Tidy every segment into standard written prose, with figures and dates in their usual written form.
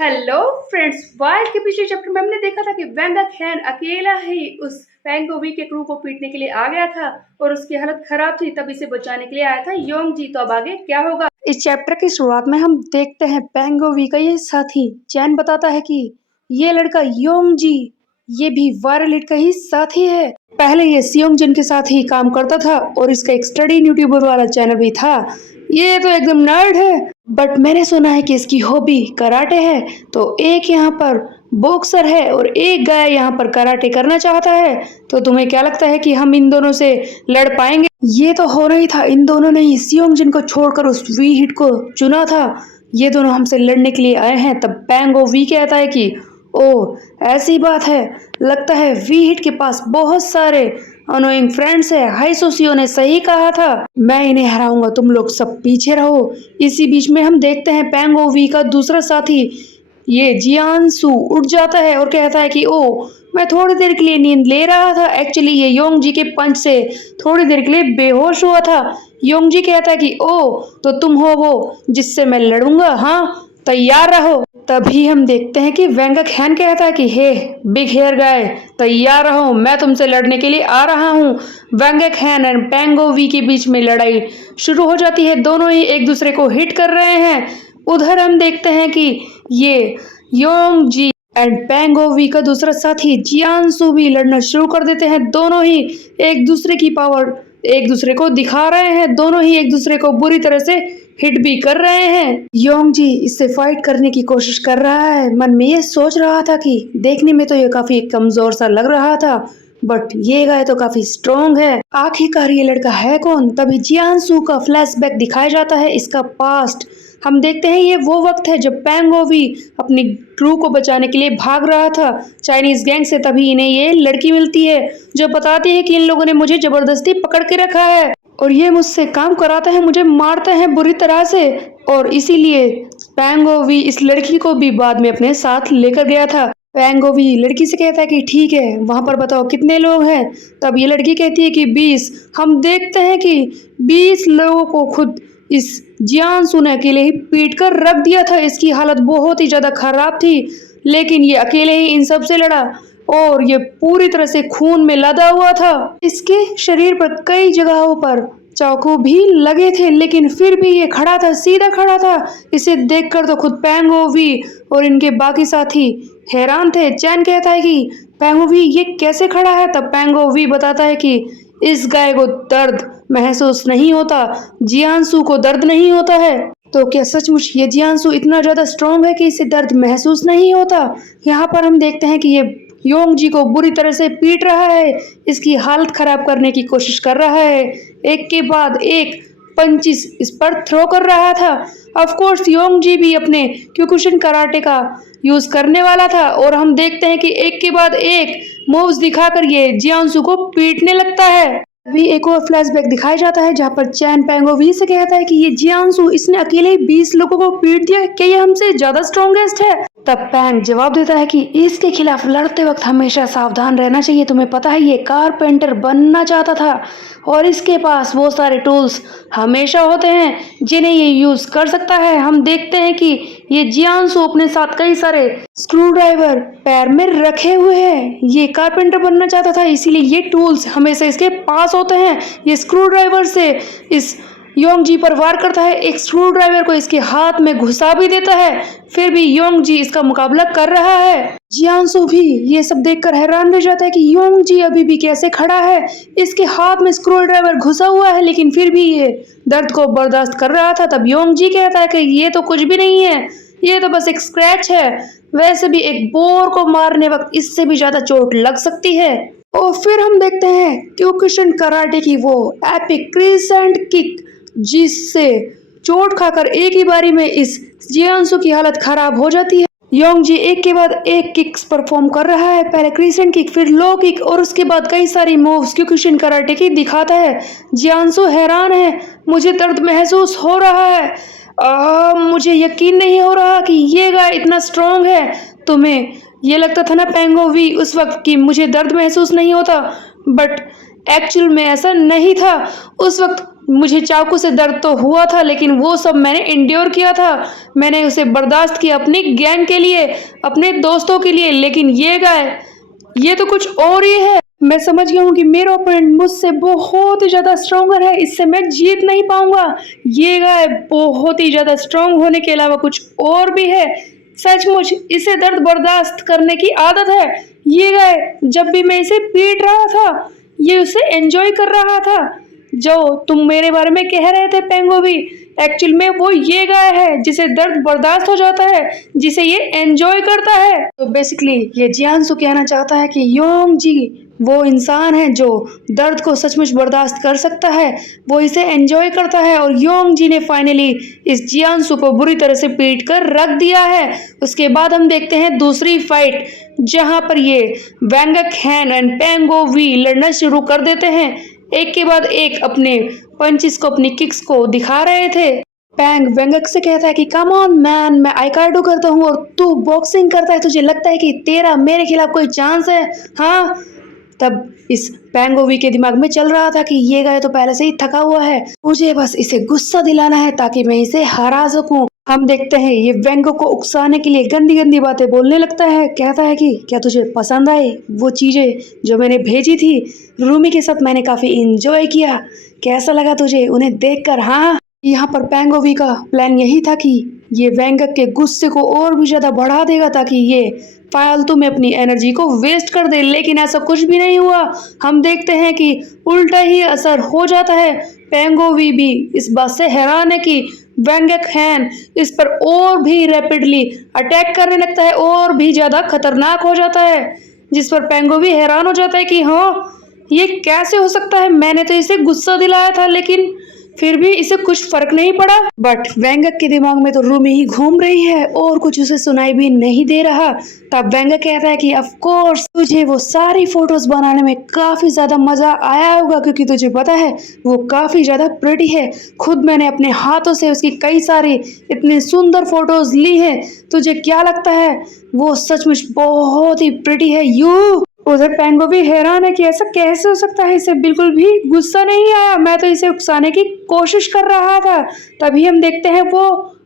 Hello friends, wild के पिछले chapter में हमने देखा था कि वेंगा खैन अकेला ही उस पेंगोवी के क्रू को पीटने के लिए आ गया था और उसकी हालत खराब थी, तब इसे बचाने के लिए आया था योंगजी। तो अब आगे क्या होगा? इस चैप्टर की शुरुआत में हम देखते हैं पेंगोवी का ये साथी चैन बताता है कि ये लड़का योंगजी ये भी वायरल हिट का ही साथी है। पहले ये सियोंगजिन के साथ ही काम करता था और इसका एक स्टडी यूट्यूबर वाला चैनल भी था। ये तो एकदम नर्ड है, बट मैंने सुना है कि इसकी हॉबी कराटे है। तो एक यहाँ पर बॉक्सर है और एक गाय यहाँ पर कराटे करना चाहता है। तो तुम्हें क्या लगता है कि हम इन दोनों से लड़ पाएंगे? ये तो हो रही था, इन दोनों ने ही सियोंगजिन को छोड़कर उस वी हिट को चुना था। ये दोनों हमसे लड़ने के लिए आए हैं। तब पैंगो वी कहता है कि ओ ऐसी बात है, लगता है वी हिट के पास बहुत सारे अनोइंग फ्रेंड्स है। हाई सोसियो ने सही कहा था, मैं इन्हें हराऊंगा, तुम लोग सब पीछे रहो। इसी बीच में हम देखते हैं पैंगो वी का दूसरा साथी ये जियानसू उठ जाता है और कहता है कि ओ मैं थोड़ी देर के लिए नींद ले रहा था। एक्चुअली ये योंगजी के पंच से थोड़ी देर के लिए बेहोश हुआ था। योंगजी कहता है कि ओ तो तुम हो वो जिससे मैं लड़ूंगा, हाँ तैयार रहो। तभी हम देखते हैं कि वेंगा खैन कहता है कि हे बिग हेयर गाय, तैयार रहो, मैं तुमसे लड़ने के लिए आ रहा हूँ। वेंगा खैन और पैंगो वी के बीच में लड़ाई शुरू हो जाती है। दोनों ही एक दूसरे को हिट कर रहे हैं। उधर हम देखते हैं कि ये योंगजी एंड पैंगो वी का दूसरा साथी जियानसू भी लड़ना शुरू कर देते हैं। दोनों ही एक दूसरे की पावर एक दूसरे को दिखा रहे हैं। दोनों ही एक दूसरे को बुरी तरह से हिट भी कर रहे हैं। योंगजी इससे फाइट करने की कोशिश कर रहा है। मन में ये सोच रहा था कि देखने में तो ये काफी कमजोर सा लग रहा था, बट ये गाय तो काफी स्ट्रॉन्ग है। आखिरकार ये लड़का है कौन? तभी जियानसू का फ्लैशबैक दिखाया जाता है, इसका पास्ट। हम देखते हैं ये वो वक्त है जब पैंगो वी अपनी क्रू को बचाने के लिए भाग रहा था चाइनीज गैंग से। तभी इन्हें ये लड़की मिलती है जो बताती है कि इन लोगों ने मुझे जबरदस्ती पकड़ के रखा है और ये मुझसे काम कराता है, मुझे मारते हैं बुरी तरह से। और इसीलिए पैंगो वी इस लड़की को भी बाद में अपने साथ लेकर गया था। पैंगो वी लड़की से कहता है कि ठीक है, वहां पर बताओ कितने लोग हैं। तब ये लड़की कहती है कि 20। हम देखते हैं कि 20 लोगों को खुद इस जियानसू ने अकेले ही पीट कर रख दिया था। इसकी हालत बहुत ही ज्यादा खराब थी, लेकिन ये अकेले ही इन सब से लड़ा और ये पूरी तरह से खून में लदा हुआ था। इसके शरीर पर कई जगहों पर चाकू भी लगे थे, लेकिन फिर भी ये खड़ा था, सीधा खड़ा था। इसे देखकर तो खुद पैंगो वी और इनके बाकी साथी हैरान थे। चैन कहता है कि पैंगो वी ये कैसे खड़ा है? तब पैंगो वी बताता है कि इस गाय को दर्द महसूस नहीं होता, जियानसू को दर्द नहीं होता है। तो क्या सचमुच ये जियानसू इतना ज्यादा स्ट्रॉन्ग है कि इसे दर्द महसूस नहीं होता? यहाँ पर हम देखते हैं कि ये योंगजी को बुरी तरह से पीट रहा है, इसकी हालत खराब करने की कोशिश कर रहा है, एक के बाद एक पंचिस इस पर थ्रो कर रहा था। ऑफ कोर्स योंगजी भी अपने क्योकुशिन कराटे का यूज करने वाला था और हम देखते हैं कि एक के बाद एक मूव्स दिखाकर ये जियानसू को पीटने लगता है। अभी एक और फ्लैशबैक दिखाया जाता है जहाँ पर चैन पैंगो वी से कहता है कि ये जियानसू इसने अकेले 20 लोगों को पीट दिया, क्या ये हमसे ज्यादा स्ट्रॉन्गेस्ट है? तब पैंग जवाब देता है कि इसके खिलाफ लड़ते वक्त हमेशा सावधान रहना चाहिए। तुम्हें पता है ये कारपेंटर बनना चाहता था और इसके पास वो सारे टूल्स हमेशा होते हैं जिन्हें ये यूज कर सकता है। हम देखते हैं कि ये जियानसू अपने साथ कई सारे स्क्रू ड्राइवर पैर में रखे हुए हैं। ये कारपेंटर बनना चाहता था, इसीलिए ये टूल्स हमेशा इसके पास होते हैं। ये स्क्रू ड्राइवर से इस योंगजी पर वार करता है, एक स्क्रू ड्राइवर को इसके हाथ में घुसा भी देता है, फिर भी योंगजी इसका मुकाबला कर रहा है। जियानसू भी ये सब देखकर हैरान रह जाता है कि योंगजी अभी भी कैसे खड़ा है, इसके हाथ में स्क्रू ड्राइवर घुसा हुआ है लेकिन फिर भी ये दर्द को बर्दाश्त कर रहा था। तब योंगजी कहता है कि ये तो कुछ भी नहीं है, ये तो बस एक स्क्रैच है, वैसे भी एक बोर को मारने वक्त इससे भी ज्यादा चोट लग सकती है। और फिर हम देखते हैं क्योकुशिन कराटे की वो एपिक क्रिसेंट किक जिससे चोट खाकर एक ही बारी में इस जियानसू की हालत खराब हो जाती है। योंगजी एक के बाद एक किक्स परफॉर्म कर रहा है, पहले क्रिसेंट किक, फिर लो किक और उसके बाद कई सारी मूव्स क्योकुशिन कराटे की दिखाता है। जियानसू हैरान है, मुझे दर्द महसूस हो रहा है, मुझे यकीन नहीं हो रहा कि ये गाय इतना स्ट्रॉन्ग है। तुम्हें ये लगता था ना पैंगो वी उस वक्त कि मुझे दर्द महसूस नहीं होता, बट एक्चुअल में ऐसा नहीं था। उस वक्त मुझे चाकू से दर्द तो हुआ था, लेकिन वो सब मैंने इंड्योर किया था। मैंने उसे बर्दाश्त किया अपनी गैंग के लिए, अपने दोस्तों के लिए। लेकिन ये गाय, ये तो कुछ और ही है। मैं समझ गया हूँ कि मेरा ओपोनेंट मुझसे बहुत ही ज़्यादा स्ट्रॉन्गर है, इससे मैं जीत नहीं पाऊंगा। ये गाय बहुत ही ज़्यादा स्ट्रॉन्ग होने के अलावा कुछ और भी है। सचमुच इसे दर्द बर्दाश्त करने की आदत है। ये गाय, जब भी मैं इसे पीट रहा था, ये उसे एंजॉय कर रहा था। जो तुम मेरे बारे में कह रहे थे पेंगोवी, एक्चुअल में वो ये गाय है जिसे दर्द बर्दाश्त हो जाता है, जिसे ये एंजॉय करता है। तो बेसिकली ये जियांसु कहना चाहता है कि योंग जी वो इंसान है जो दर्द को सचमुच बर्दाश्त कर सकता है, वो इसे एंजॉय करता है। और योंग जी ने फाइनली इस जियांसु को बुरी तरह से पीट कर रख दिया है। उसके बाद हम देखते हैं दूसरी फाइट, जहां पर ये वैंगक हैन एंड पेंगोवी लड़ना शुरू कर देते हैं। एक के बाद एक अपने पंचिस को, अपनी किक्स को दिखा रहे थे। पैंग वेंगक से कहता है कि कम ऑन मैन, मैं आइकार्डो करता हूँ और तू बॉक्सिंग करता है, तुझे लगता है कि तेरा मेरे खिलाफ कोई चांस है? हाँ। तब इस पेंगोवी के दिमाग में चल रहा था कि ये गाय तो पहले से ही थका हुआ है, मुझे बस इसे गुस्सा दिलाना है ताकि मैं इसे हरा सकूं। हम देखते हैं ये वेंगो को उकसाने के लिए गंदी गंदी बातें बोलने लगता है। कहता है कि क्या तुझे पसंद आई वो चीजें जो मैंने भेजी थी? रूमी के साथ मैंने काफी इंजॉय किया, कैसा लगा तुझे उन्हें देखकर? हाँ। यहाँ पर पेंगोवी का प्लान यही था कि ये वेंगक के गुस्से को और भी ज्यादा बढ़ा देगा ताकि ये फालतू में अपनी एनर्जी को वेस्ट कर दे, लेकिन ऐसा कुछ भी नहीं हुआ। हम देखते हैं कि उल्टा ही असर हो जाता है। पेंगोवी भी इस बात से हैरान है कि वेंगक हैन इस पर और भी रैपिडली अटैक करने लगता है, और भी ज़्यादा खतरनाक हो जाता है, जिस पर पेंगोवी हैरान हो जाता है कि हाँ ये कैसे हो सकता है, मैंने तो इसे गुस्सा दिलाया था लेकिन फिर भी इसे कुछ फर्क नहीं पड़ा। बट वेंगक के दिमाग में तो रूमी ही घूम रही है और कुछ उसे सुनाई भी नहीं दे रहा। तब वेंगक कहता है कि ऑफ कोर्स तुझे वो सारी फोटोज बनाने में काफी ज्यादा मजा आया होगा, क्योंकि तुझे पता है वो काफी ज्यादा प्रिटी है। खुद मैंने अपने हाथों से उसकी कई सारी इतनी सुंदर फोटोज ली हैं। तुझे क्या लगता है वो सचमुच बहुत ही प्रिटी है? यू उधर पेंगोवी हैरान है कि ऐसा कैसे हो सकता है, इसे बिल्कुल भी गुस्सा नहीं आया, मैं तो इसे उकसाने की कोशिश कर रहा था। तभी हम देखते हैं वो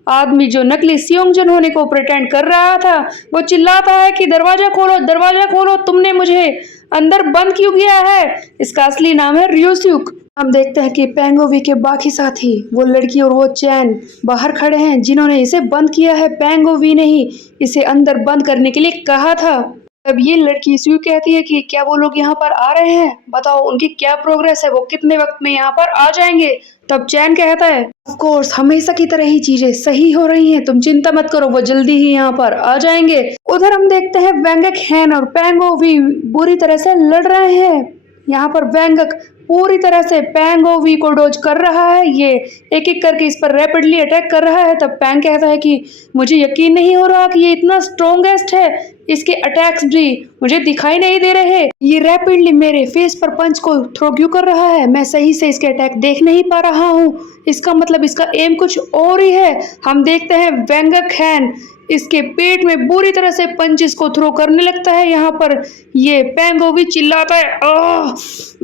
आदमी जो नकली सियोंगजन होने को प्रिटेंड कर रहा था, वो चिल्लाता है कि दरवाजा खोलो, दरवाजा खोलो, तुमने मुझे अंदर बंद क्यों किया है? इसका असली नाम है रियोस्यूक। हम देखते हैं कि पेंगोवी के बाकी साथी, वो लड़की और वो चैन बाहर खड़े हैं जिन्होंने इसे बंद किया है। पेंगोवी ने ही इसे अंदर बंद करने के लिए कहा था। तब ये लड़की स्यू कहती है कि क्या वो लोग यहाँ पर आ रहे हैं, बताओ उनकी क्या प्रोग्रेस है, वो कितने वक्त में यहाँ पर आ जाएंगे? तब चैन कहता है ऑफ कोर्स हमेशा की तरह ही चीजें सही हो रही हैं, तुम चिंता मत करो, वो जल्दी ही यहाँ पर आ जाएंगे। उधर हम देखते हैं वेंगक हैन और पेंगोवी बुरी तरह से लड़ रहे हैं। यहाँ पर वेंगक पूरी तरह से पेंगोवी को डोज कर रहा है, ये एक एक करके इस पर रैपिडली अटैक कर रहा है। तब पेंग कहता है कि मुझे यकीन नहीं हो रहा कि ये इतना स्ट्रॉन्गेस्ट है, इसके अटैक्स भी मुझे दिखाई नहीं दे रहे। ये रैपिडली मेरे फेस पर पंच को थ्रो क्यों कर रहा है? मैं सही से इसके अटैक देख नहीं पा रहा हूँ, इसका मतलब इसका एम कुछ और ही है। हम देखते हैं वेंगक हैन इसके पेट में बुरी तरह से पंचेस को थ्रो करने लगता है। यहाँ पर ये पेंगोवी चिल्लाता है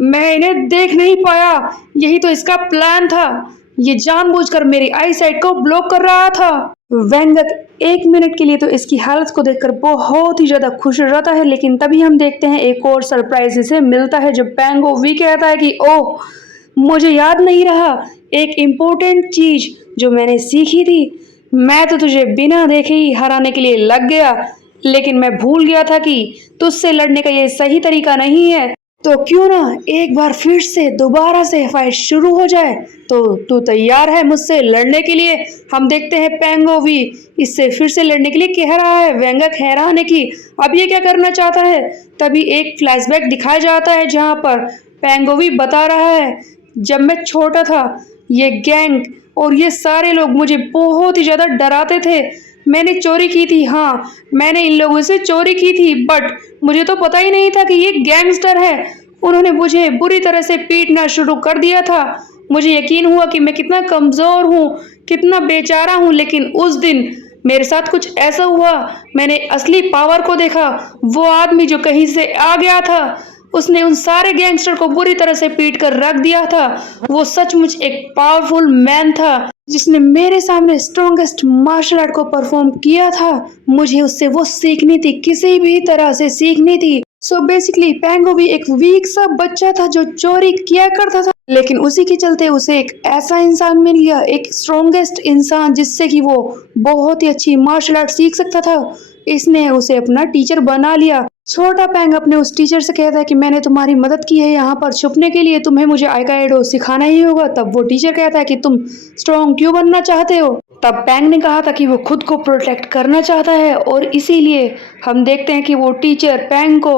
मैं इन्हें देख नहीं पाया, यही तो इसका प्लान था, ये जानबूझकर मेरी आई साइट को ब्लॉक कर रहा था। वेंगक एक मिनट के लिए तो इसकी हालत को देखकर बहुत ही ज्यादा खुश हो जाता है, लेकिन तभी हम देखते हैं एक और सरप्राइज इसे मिलता है, जब पेंगोवी कहता है कि ओह मुझे याद नहीं रहा एक इम्पोर्टेंट चीज जो मैंने सीखी थी, मैं तो तुझे बिना देखे ही हराने के लिए लग गया, लेकिन मैं भूल गया था कि तुझसे लड़ने का ये सही तरीका नहीं है, तो क्यों ना एक बार फिर से दोबारा से फाइट शुरू हो जाए। तो तू तैयार है मुझसे लड़ने के लिए? हम देखते हैं पेंगोवी इससे फिर से लड़ने के लिए कह रहा है। वेंगक हैरान है कि अब ये क्या करना चाहता है। तभी एक फ्लैशबैक दिखाया जाता है जहां पर पेंगोवी बता रहा है जब मैं छोटा था ये गैंग और ये सारे लोग मुझे बहुत ही ज़्यादा डराते थे, मैंने चोरी की थी, हाँ मैंने इन लोगों से चोरी की थी, बट मुझे तो पता ही नहीं था कि ये गैंगस्टर है। उन्होंने मुझे बुरी तरह से पीटना शुरू कर दिया था, मुझे यकीन हुआ कि मैं कितना कमज़ोर हूँ, कितना बेचारा हूँ, लेकिन उस दिन मेरे साथ कुछ ऐसा हुआ, मैंने असली पावर को देखा। वो आदमी जो कहीं से आ गया था उसने उन सारे गैंगस्टर को बुरी तरह से पीट कर रख दिया था। वो सचमुच एक पावरफुल मैन था जिसने मेरे सामने स्ट्रॉन्गेस्ट मार्शल आर्ट को परफॉर्म किया था। मुझे उससे वो सीखनी थी, किसी भी तरह से सीखनी थी। सो बेसिकली पैंगो भी एक वीक सा बच्चा था जो चोरी किया करता था, लेकिन उसी के चलते उसे एक ऐसा इंसान मिल गया, एक स्ट्रॉन्गेस्ट इंसान जिससे कि वो बहुत ही अच्छी मार्शल आर्ट सीख सकता था। इसने उसे अपना टीचर बना लिया। छोटा पैंग अपने उस टीचर से कहता है कि मैंने तुम्हारी मदद की है यहाँ पर छुपने के लिए, तुम्हें मुझे आइकाइडो सिखाना ही होगा। तब वो टीचर कहता है कि तुम स्ट्रॉन्ग क्यों बनना चाहते हो। तब पैंग ने कहा था कि वो खुद को प्रोटेक्ट करना चाहता है और इसीलिए हम देखते हैं कि वो टीचर पैंग को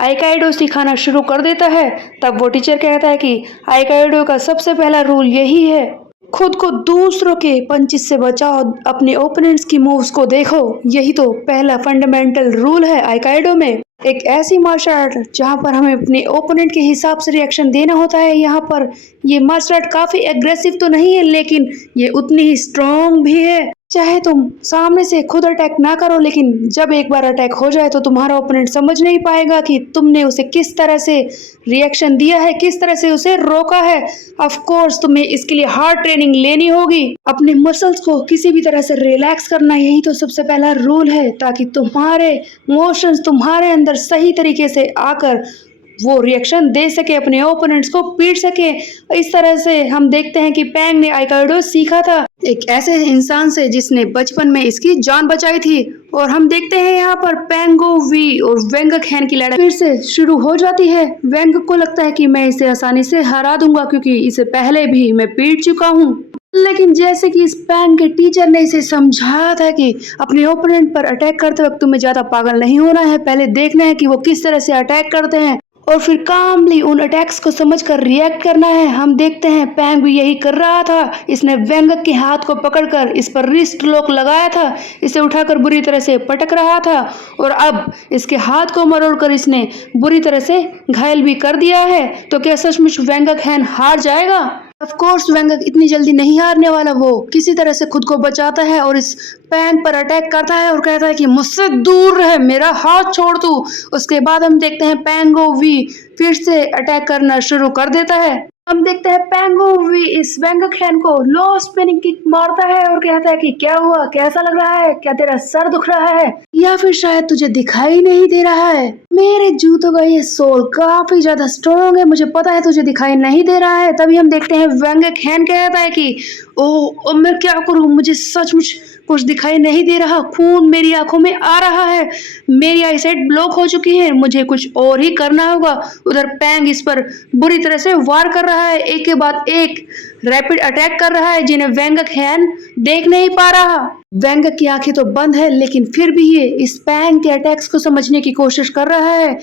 आइकाइडो सिखाना शुरू कर देता है। तब वो टीचर कहता है कि आइकाइडो का सबसे पहला रूल यही है, खुद को दूसरों के पंचिस से बचाओ, अपने ओपोनेंट्स की मूव्स को देखो। यही तो पहला फंडामेंटल रूल है आइकाइडो में। एक ऐसी मार्शल आर्ट जहाँ पर हमें अपने ओपोनेंट के हिसाब से रिएक्शन देना होता है। यहाँ पर ये मार्शल आर्ट काफ़ी एग्रेसिव तो नहीं है, लेकिन ये उतनी ही स्ट्रॉन्ग भी है। चाहे तुम सामने से खुद अटैक ना करो, लेकिन जब एक बार अटैक हो जाए तो तुम्हारा ओपोनेंट समझ नहीं पाएगा कि तुमने उसे किस तरह से रिएक्शन दिया है, किस तरह से उसे रोका है। ऑफ कोर्स तुम्हें इसके लिए हार्ड ट्रेनिंग लेनी होगी, अपने मसल्स को किसी भी तरह से रिलैक्स करना, यही तो सबसे पहला रूल है, ताकि तुम्हारे मोशंस तुम्हारे अंदर सही तरीके से आकर वो रिएक्शन दे सके, अपने ओपोनेंट्स को पीट सके। इस तरह से हम देखते हैं कि पैंग ने आइकाइडो सीखा था एक ऐसे इंसान से जिसने बचपन में इसकी जान बचाई थी। और हम देखते हैं यहाँ पर पैंगो वी और वेंगक हैन की लड़ाई फिर से शुरू हो जाती है। वेंगक को लगता है कि मैं इसे आसानी से हरा दूंगा क्योंकि इसे पहले भी मैं पीट चुका हूँ, लेकिन जैसे कि इस पैंग के टीचर ने इसे समझाया था कि अपने ओपोनेंट पर अटैक करते वक्त तुम्हें ज्यादा पागल नहीं होना है, पहले देखना है कि वो किस तरह से अटैक करते हैं और फिर कामली उन अटैक्स को समझकर रिएक्ट करना है। हम देखते हैं पैंग भी यही कर रहा था। इसने वेंगक के हाथ को पकड़कर इस पर रिस्ट लॉक लगाया था, इसे उठाकर बुरी तरह से पटक रहा था और अब इसके हाथ को मरोड़कर इसने बुरी तरह से घायल भी कर दिया है। तो क्या सचमुच वेंगक हैन हार जाएगा? ऑफ कोर्स वेंगक इतनी जल्दी नहीं हारने वाला। वो किसी तरह से खुद को बचाता है और इस पैंग पर अटैक करता है और कहता है कि मुझसे दूर रहे, मेरा हाथ छोड़ तू। उसके बाद हम देखते हैं पैंगो वी फिर से अटैक करना शुरू कर देता है। हम देखते हैं पैंगो वी इस वेंगक हैन को लो स्पिनिंग किक मारता है और कहता है कि क्या हुआ, कैसा लग रहा है, क्या तेरा सर दुख रहा है या फिर शायद तुझे दिखाई नहीं दे रहा है? मेरे जूतों का ये सोल काफी ज्यादा स्ट्रॉन्ग है, मुझे पता है तुझे दिखाई नहीं दे रहा है। तभी हम देखते हैं वेंगक हैन कहता है कि ओ मैं क्या करूं, मुझे सचमुच कुछ दिखाई नहीं दे रहा, खून मेरी आंखों में आ रहा है, मेरी आईसाइट ब्लॉक हो चुकी है, मुझे कुछ और ही करना होगा। उधर पैंग इस पर बुरी तरह से वार कर रहा है, एक के बाद एक रैपिड अटैक कर रहा है जिन्हें वेंगक हैन देख नहीं पा रहा। वेंगक की आंखें तो बंद है, लेकिन फिर भी ये इस पैंग के अटैक्स को समझने की कोशिश कर रहा है।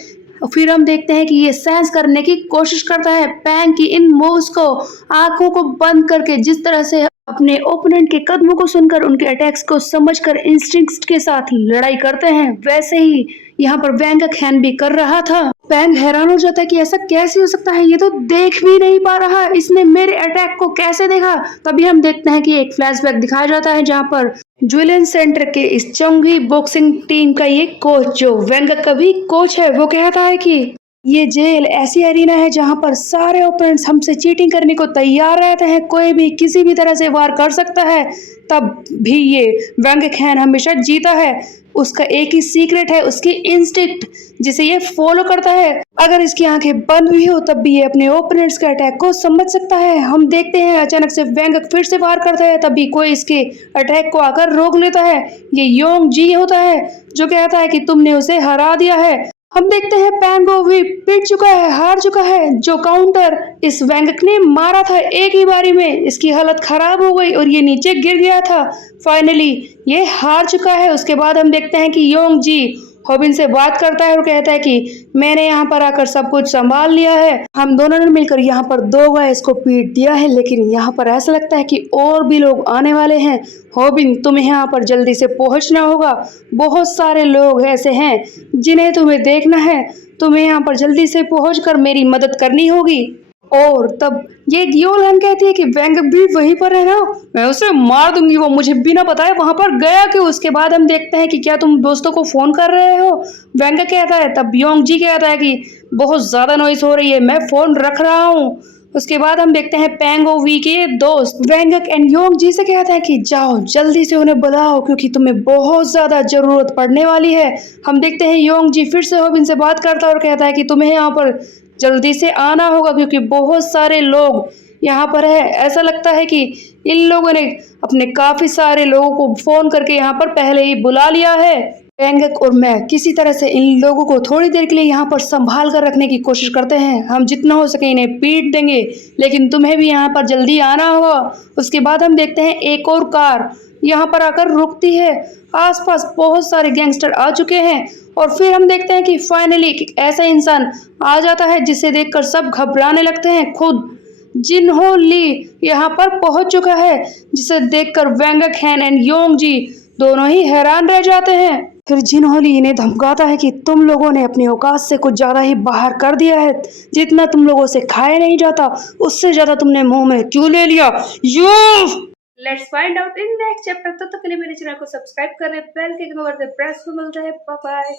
फिर हम देखते हैं कि ये सेंस करने की कोशिश करता है पैंग की इन मूव्स को, आंखों को बंद करके जिस तरह से अपने ओपोनेंट के कदमों को सुनकर उनके अटैक्स को समझकर इंस्टिंक्ट के साथ लड़ाई करते हैं, वैसे ही यहाँ पर वेंगक हैन भी कर रहा था। पैंग हैरान हो जाता है कि ऐसा कैसे हो सकता है, ये तो देख भी नहीं पा रहा, इसने मेरे अटैक को कैसे देखा। तभी हम देखते हैं कि एक फ्लैशबैक दिखाया जाता है जहाँ पर जुलियन सेंटर के इस चंगी बॉक्सिंग टीम का ये कोच, जो वेंगक का भी कोच है, वो कहता है कि ये जेल ऐसी एरिना है जहां पर सारे ओपोनेंट्स हमसे चीटिंग करने को तैयार रहते हैं, कोई भी किसी भी तरह से वार कर सकता है, तब भी ये वेंगक हैन हमेशा जीता है। उसका एक ही सीक्रेट है, उसकी इंस्टिंक्ट, जिसे ये फॉलो करता है। अगर इसकी आंखें बंद भी हो तब भी ये अपने ओपोनेंट्स के अटैक को समझ सकता है। हम देखते हैं अचानक से वेंगक फिर से वार करता है, तभी कोई इसके अटैक को आकर रोक लेता है। ये योंग जी होता है जो कहता है कि तुमने उसे हरा दिया है। हम देखते हैं पैंगो भी पिट चुका है, हार चुका है। जो काउंटर इस वेंगक ने मारा था एक ही बारी में, इसकी हालत खराब हो गई और ये नीचे गिर गया था। फाइनली ये हार चुका है। उसके बाद हम देखते हैं कि योंग जी होबिन से बात करता है और कहता है कि मैंने यहाँ पर आकर सब कुछ संभाल लिया है, हम दोनों ने मिलकर यहाँ पर 2 गाइस को पीट दिया है, लेकिन यहाँ पर ऐसा लगता है कि और भी लोग आने वाले हैं। होबिन तुम्हें यहाँ पर जल्दी से पहुँचना होगा, बहुत सारे लोग ऐसे हैं जिन्हें तुम्हें देखना है, तुम्हें यहाँ पर जल्दी से पहुँच कर मेरी मदद करनी होगी। और तब ये योलन कहती है कि वेंगक भी वहीं पर है ना, मैं उसे मार दूंगी, वो मुझे बिना बताए वहां पर गया क्यों। उसके बाद हम देखते हैं कि क्या तुम दोस्तों को फोन कर रहे हो, वेंगक कहता है। तब योंग जी कहता है कि बहुत ज्यादा नॉइस हो रही है, मैं फोन रख रहा हूँ। उसके बाद हम देखते हैं पैंगो वी के दोस्त वेंगक एंड योंग जी से कहते हैं कि जाओ जल्दी से उन्हें बुलाओ क्योंकि तुम्हें बहुत ज्यादा जरूरत पड़ने वाली है। हम देखते हैं योंग जी फिर से होबिन से बात करता है और कहता है कि तुम्हें यहाँ पर जल्दी से आना होगा क्योंकि बहुत सारे लोग यहाँ पर है। ऐसा लगता है कि इन लोगों ने अपने काफी सारे लोगों को फोन करके यहाँ पर पहले ही बुला लिया है। बैंगक और मैं किसी तरह से इन लोगों को थोड़ी देर के लिए यहाँ पर संभाल कर रखने की कोशिश करते हैं। हम जितना हो सके इन्हें पीट देंगे, लेकिन तुम्हें भी यहाँ पर जल्दी आना होगा। उसके बाद हम देखते हैं एक और कार यहाँ पर आकर रुकती है। आसपास बहुत सारे गैंगस्टर आ चुके हैं और फिर हम देखते हैं कि फाइनली ऐसा इंसान आ जाता है जिसे देखकर सब घबराने लगते हैं। खुद जिनहो ली यहाँ पर पहुंच चुका है, जिसे देखकर वेंगक हैन एंड योंग जी दोनों ही हैरान रह जाते हैं। फिर जिनहो ली इन्हें धमकाता है कि तुम लोगों ने अपनी औकात से कुछ ज्यादा ही बाहर कर दिया है, जितना तुम लोगों से खाया नहीं जाता उससे ज्यादा तुमने मुंह में क्यों ले लिया। You let's find out in next chapter. तब तक के लिए मेरे चैनल को सब्सक्राइब करें, बेल के बटन प्रेस को मिलता है। Bye bye.